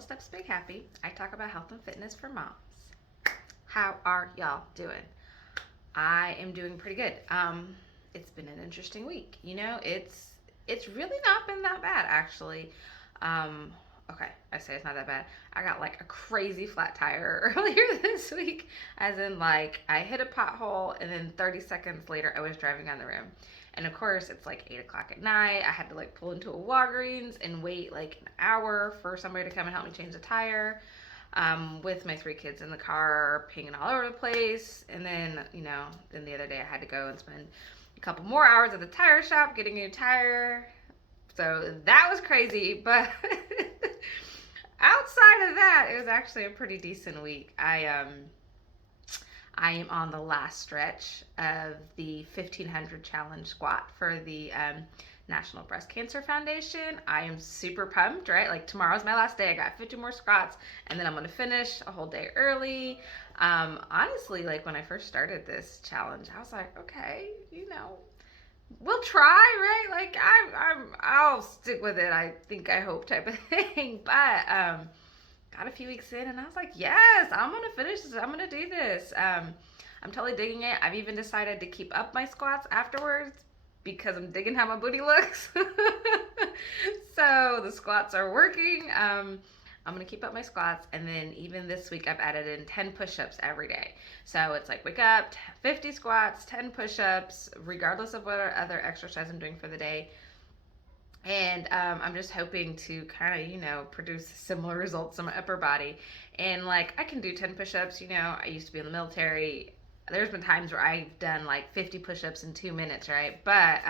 Little Steps Big Happy. I talk about health and fitness for moms. How are y'all doing? I am doing pretty good. It's been an interesting week. It's really not been that bad actually. Um, okay, I say it's not that bad. I got like a crazy flat tire earlier this week, as in like I hit a pothole and then 30 seconds later I was driving on the rim. And of course, it's like 8 o'clock at night. I had to like pull into a Walgreens and wait like an hour for somebody to come and help me change the tire. With my three kids in the car, pinging all over the place. And then the other day I had to go and spend a couple more hours at the tire shop getting a new tire. So that was crazy. But outside of that, it was actually a pretty decent week. I am on the last stretch of the 1500 challenge squat for the National Breast Cancer Foundation. I am super pumped, right? Like tomorrow's my last day. I got 50 more squats and then I'm going to finish a whole day early. Honestly, like when I first started this challenge, I was like, okay, we'll try, right? Like I'll stick with it. I think, I hope type of thing. But got a few weeks in and I was like, yes, I'm gonna finish this. I'm gonna do this. I'm totally digging it. I've even decided to keep up my squats afterwards because I'm digging how my booty looks. So the squats are working. I'm gonna keep up my squats, and then even this week I've added in 10 push-ups every day. So it's like wake up, 50 squats, 10 push-ups, regardless of what other exercise I'm doing for the day. And I'm just hoping to kind of, produce similar results in my upper body. And like I can do 10 push-ups. I used to be in the military. There's been times where I've done like 50 push-ups in 2 minutes, right? But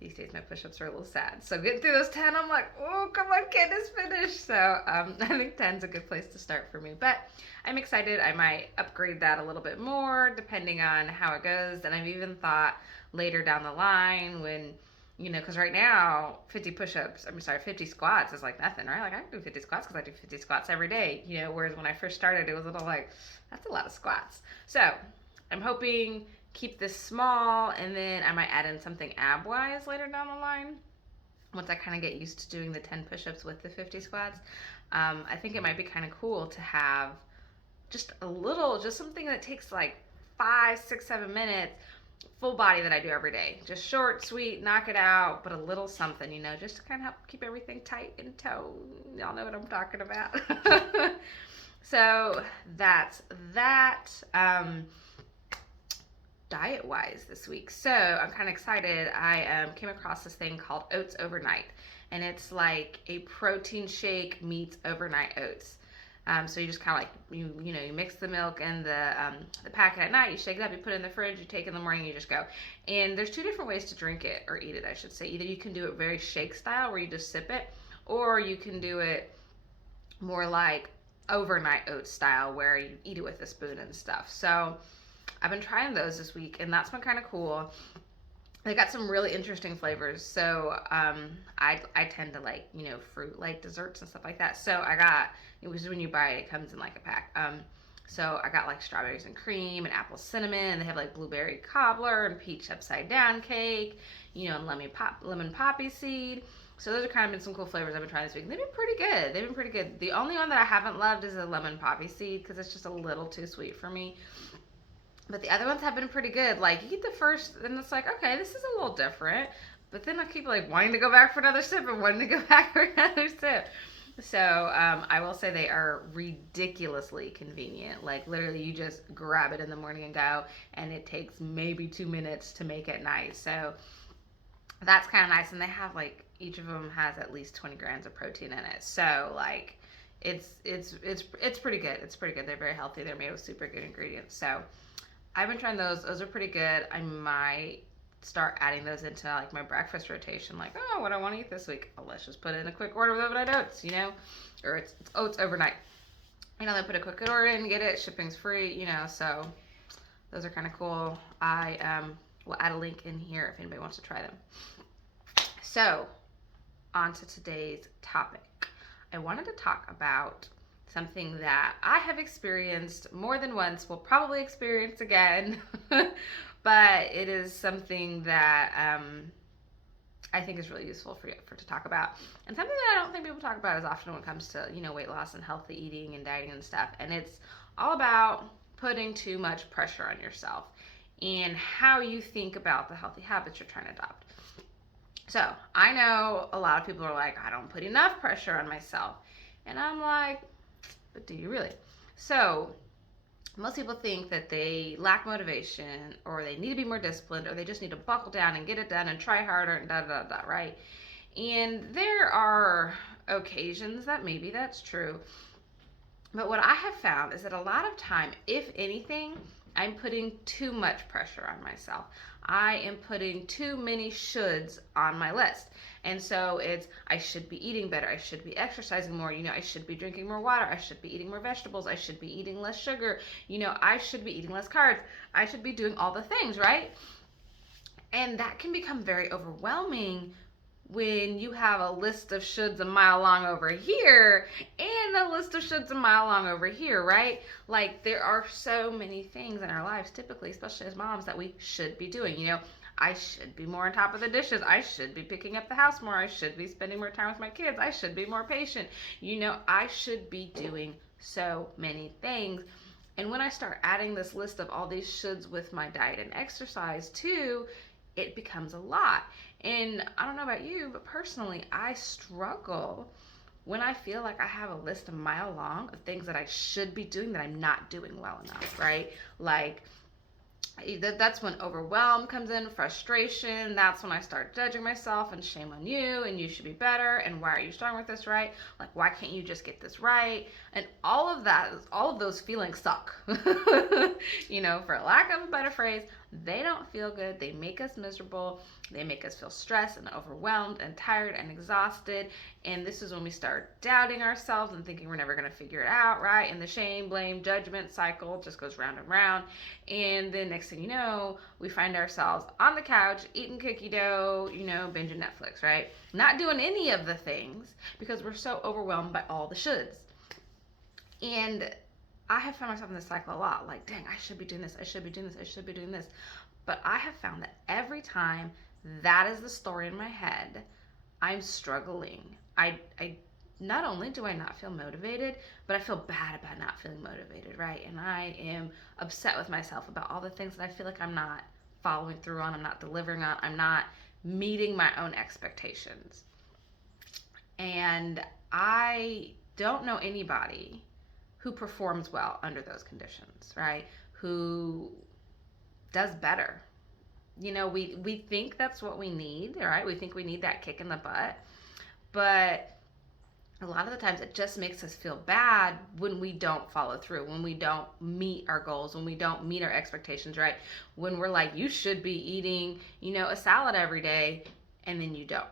these days my push-ups are a little sad. So getting through those 10, I'm like, oh, come on, Candace, finish. So I think 10's a good place to start for me. But I'm excited. I might upgrade that a little bit more depending on how it goes. And I've even thought later down the line when, because right now 50 squats is like nothing, right? Like I can do 50 squats because I do 50 squats every day, whereas when I first started, it was a little like, that's a lot of squats. So I'm hoping keep this small, and then I might add in something ab wise later down the line once I kind of get used to doing the 10 push-ups with the 50 squats. I think it might be kind of cool to have just something that takes like 5, 6, 7 minutes, full body, that I do every day. Just short, sweet, knock it out, but a little something, just to kind of help keep everything tight and toned. Y'all know what I'm talking about. So that's that. Diet wise this week, so I'm kind of excited. I came across this thing called Oats Overnight, and it's like a protein shake meets overnight oats. So you just kind of like you mix the milk and the packet at night. You shake it up, you put it in the fridge, you take it in the morning, you just go. And there's two different ways to drink it or eat it, I should say. Either you can do it very shake style where you just sip it, or you can do it more like overnight oats style where you eat it with a spoon and stuff. So I've been trying those this week, and that's been kind of cool. They got some really interesting flavors. So I tend to like fruit like desserts and stuff like that. So I got, which is when you buy it, it comes in like a pack. So I got like strawberries and cream and apple cinnamon. And they have like blueberry cobbler and peach upside down cake, and lemon poppy seed. So those are kind of been some cool flavors I've been trying this week. They've been pretty good. The only one that I haven't loved is the lemon poppy seed because it's just a little too sweet for me. But the other ones have been pretty good. Like, you get the first, and it's like, okay, this is a little different. But then I keep, like, wanting to go back for another sip and wanting to go back for another sip. So, I will say they are ridiculously convenient. Like, literally, you just grab it in the morning and go, and it takes maybe 2 minutes to make it nice. So, that's kind of nice. And they have, like, each of them has at least 20 grams of protein in it. So, like, it's pretty good. It's pretty good. They're very healthy. They're made with super good ingredients. So, I've been trying those. Those are pretty good. I might start adding those into like my breakfast rotation. Like, oh, what I want to eat this week? Oh, let's just put it in a quick order with overnight oats, or it's oats overnight. They put a quick order in, get it. Shipping's free, So those are kind of cool. I will add a link in here if anybody wants to try them. So on to today's topic. I wanted to talk about something that I have experienced more than once, will probably experience again, but it is something that I think is really useful for to talk about, and something that I don't think people talk about as often when it comes to weight loss and healthy eating and dieting and stuff. And it's all about putting too much pressure on yourself and how you think about the healthy habits you're trying to adopt. So I know a lot of people are like, I don't put enough pressure on myself, and I'm like, but do you really? So most people think that they lack motivation, or they need to be more disciplined, or they just need to buckle down and get it done and try harder and da da da, right? And there are occasions that maybe that's true. But what I have found is that a lot of time, if anything, I'm putting too much pressure on myself. I am putting too many shoulds on my list. And so it's, I should be eating better. I should be exercising more. I should be drinking more water. I should be eating more vegetables. I should be eating less sugar. I should be eating less carbs. I should be doing all the things, right? And that can become very overwhelming when you have a list of shoulds a mile long over here and a list of shoulds a mile long over here, right? Like, there are so many things in our lives, typically, especially as moms, that we should be doing. I should be more on top of the dishes. I should be picking up the house more. I should be spending more time with my kids. I should be more patient. I should be doing so many things. And when I start adding this list of all these shoulds with my diet and exercise too, it becomes a lot. And I don't know about you, but personally, I struggle when I feel like I have a list a mile long of things that I should be doing that I'm not doing well enough, right? Like, that's when overwhelm comes in, frustration. That's when I start judging myself and shame on you, and you should be better, and why are you struggling with this, right? Like, why can't you just get this right? And all of those feelings suck. For lack of a better phrase, they don't feel good. They make us miserable. They make us feel stressed and overwhelmed and tired and exhausted. And this is when we start doubting ourselves and thinking we're never going to figure it out, right? And the shame, blame, judgment cycle just goes round and round. And then next thing you know, we find ourselves on the couch eating cookie dough, binging Netflix, right? Not doing any of the things because we're so overwhelmed by all the shoulds. And I have found myself in this cycle a lot. Like, dang, I should be doing this. I should be doing this. I should be doing this. But I have found that every time that is the story in my head, I'm struggling. I not only do I not feel motivated, but I feel bad about not feeling motivated, right? And I am upset with myself about all the things that I feel like I'm not following through on, I'm not delivering on, I'm not meeting my own expectations. And I don't know anybody who performs well under those conditions, right? Who does better. We think that's what we need, right? We think we need that kick in the butt. But a lot of the times it just makes us feel bad when we don't follow through, when we don't meet our goals, when we don't meet our expectations, right? When we're like, you should be eating, a salad every day, and then you don't.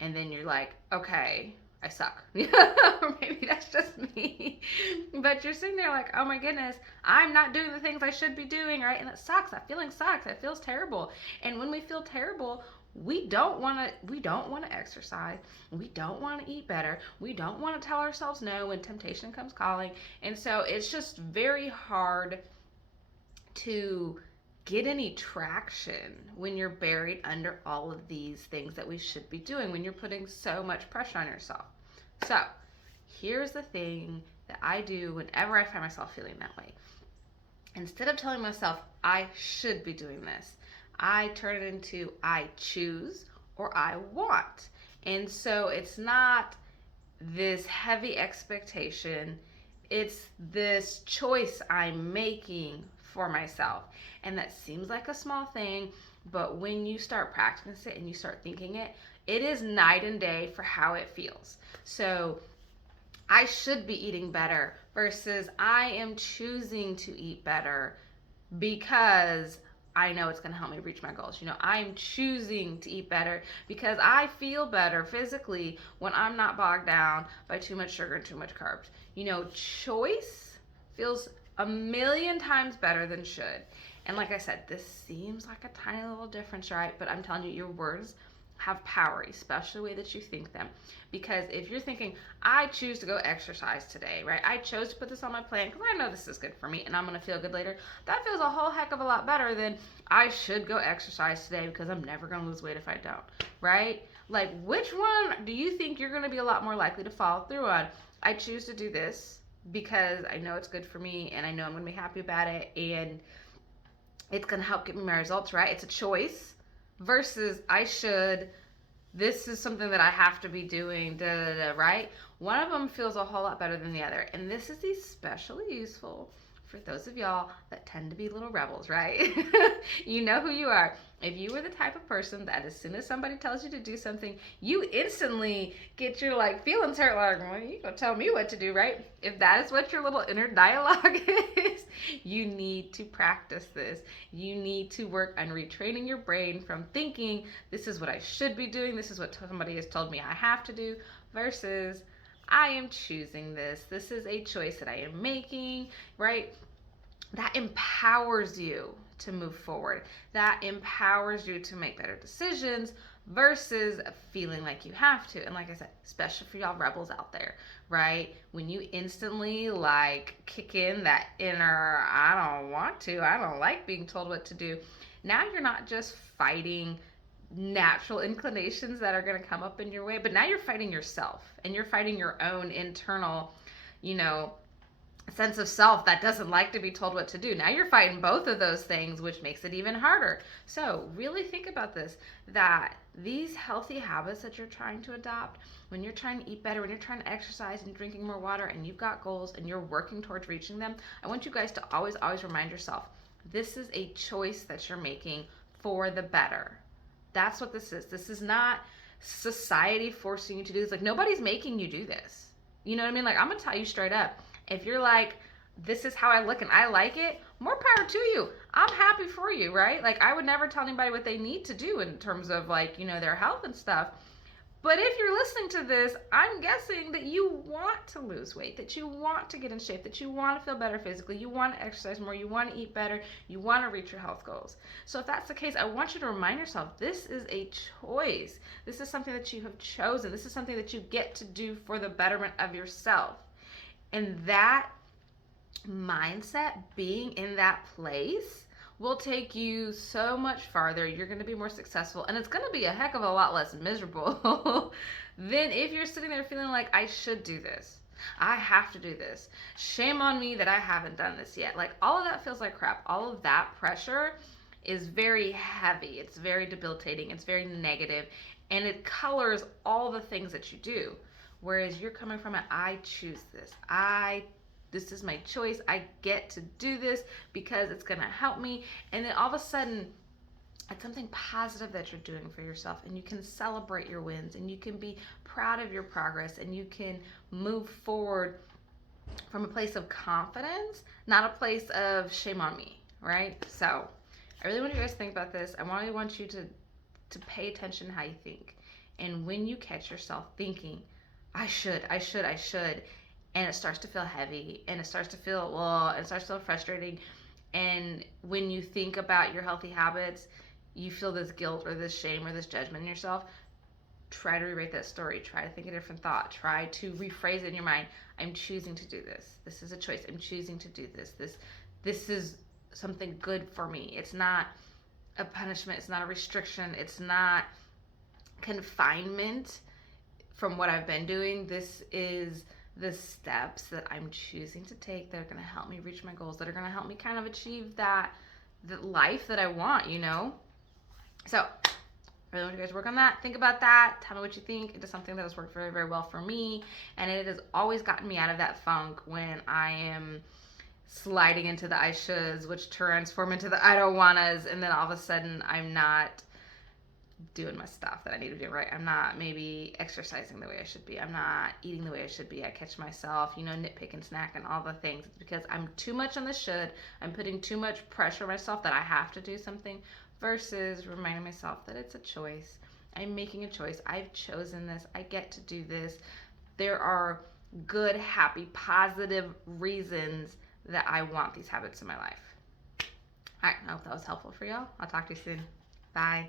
And then you're like, okay, I suck. Or maybe that's just me. But you're sitting there like, oh my goodness, I'm not doing the things I should be doing, right? And it sucks. That feeling sucks. It feels terrible. And when we feel terrible, we don't want to exercise. We don't want to eat better. We don't want to tell ourselves no when temptation comes calling. And so it's just very hard to get any traction when you're buried under all of these things that we should be doing, when you're putting so much pressure on yourself. So here's the thing that I do whenever I find myself feeling that way. Instead of telling myself I should be doing this, I turn it into I choose or I want. And so it's not this heavy expectation, it's this choice I'm making for myself. And that seems like a small thing, but when you start practicing it and you start thinking it, it is night and day for how it feels. So I should be eating better versus I am choosing to eat better because I know it's going to help me reach my goals. I'm choosing to eat better because I feel better physically when I'm not bogged down by too much sugar and too much carbs. Choice feels a million times better than should. And like I said, this seems like a tiny little difference, right? But I'm telling you, your words have power, especially the way that you think them. Because if you're thinking, I choose to go exercise today, right? I chose to put this on my plan because I know this is good for me and I'm going to feel good later. That feels a whole heck of a lot better than I should go exercise today because I'm never going to lose weight if I don't, right? Like, which one do you think you're going to be a lot more likely to follow through on? I choose to do this because I know it's good for me and I know I'm going to be happy about it and it's going to help get me my results, right? It's a choice versus I should, this is something that I have to be doing, right? One of them feels a whole lot better than the other. And this is especially useful for those of y'all that tend to be little rebels, right? You know who you are. If you were the type of person that as soon as somebody tells you to do something, you instantly get your like feelings hurt, like, well, you gonna tell me what to do, right? If that is what your little inner dialogue is, you need to practice this. You need to work on retraining your brain from thinking this is what I should be doing, this is what somebody has told me I have to do, versus I am choosing this. This is a choice that I am making, right? That empowers you to move forward. That empowers you to make better decisions versus feeling like you have to. And like I said, especially for y'all rebels out there, right? When you instantly like kick in that inner, I don't want to, I don't like being told what to do. Now you're not just fighting natural inclinations that are going to come up in your way, but now you're fighting yourself and you're fighting your own internal, you know, sense of self that doesn't like to be told what to do. Now you're fighting both of those things, which makes it even harder. So really think about this, that these healthy habits that you're trying to adopt, when you're trying to eat better, when you're trying to exercise and drinking more water and you've got goals and you're working towards reaching them, I want you guys to always remind yourself, this is a choice that you're making for the better. That's what this is. This is not society forcing you to do this. Like, nobody's making you do this. You know what I mean? Like, I'm going to tell you straight up, if you're like, this is how I look and I like it, more power to you. I'm happy for you, right? Like, I would never tell anybody what they need to do in terms of like, you know, their health and stuff. But if you're listening to this, I'm guessing that you want to lose weight, that you want to get in shape, that you want to feel better physically, you want to exercise more, you want to eat better, you want to reach your health goals. So if that's the case, I want you to remind yourself, this is a choice. This is something that you have chosen. This is something that you get to do for the betterment of yourself. And that mindset, being in that place, will take you so much farther. You're going to be more successful, and it's going to be a heck of a lot less miserable than if you're sitting there feeling like, I should do this, I have to do this, shame on me that I haven't done this yet. Like, all of that feels like crap. All of that pressure is very heavy, it's very debilitating, it's very negative, and it colors all the things that you do. Whereas you're coming from it, I choose this, this is my choice, I get to do this because it's gonna help me. And then all of a sudden, it's something positive that you're doing for yourself, and you can celebrate your wins, and you can be proud of your progress, and you can move forward from a place of confidence, not a place of shame on me, right? So I really want you guys to think about this. I really want you to pay attention to how you think. And when you catch yourself thinking, I should, and it starts to feel heavy, and it starts to feel, and it starts to feel frustrating, and when you think about your healthy habits, you feel this guilt or this shame or this judgment in yourself, try to rewrite that story. Try to think a different thought. Try to rephrase it in your mind. I'm choosing to do this. This is a choice. I'm choosing to do this. This is something good for me. It's not a punishment. It's not a restriction. It's not confinement from what I've been doing. This is the steps that I'm choosing to take that are going to help me reach my goals, that are going to help me kind of achieve that life that I want, you know? So I really want you guys to work on that. Think about that. Tell me what you think. It is something that has worked very, very well for me, and it has always gotten me out of that funk when I am sliding into the I shoulds, which transform into the I don't wannas, and then all of a sudden I'm not doing my stuff that I need to do, right? I'm not maybe exercising the way I should be. I'm not eating the way I should be. I catch myself, nitpicking, snacking, all the things. It's because I'm too much on the should. I'm putting too much pressure on myself that I have to do something versus reminding myself that it's a choice. I'm making a choice. I've chosen this. I get to do this. There are good, happy, positive reasons that I want these habits in my life. All right, I hope that was helpful for y'all. I'll talk to you soon. Bye.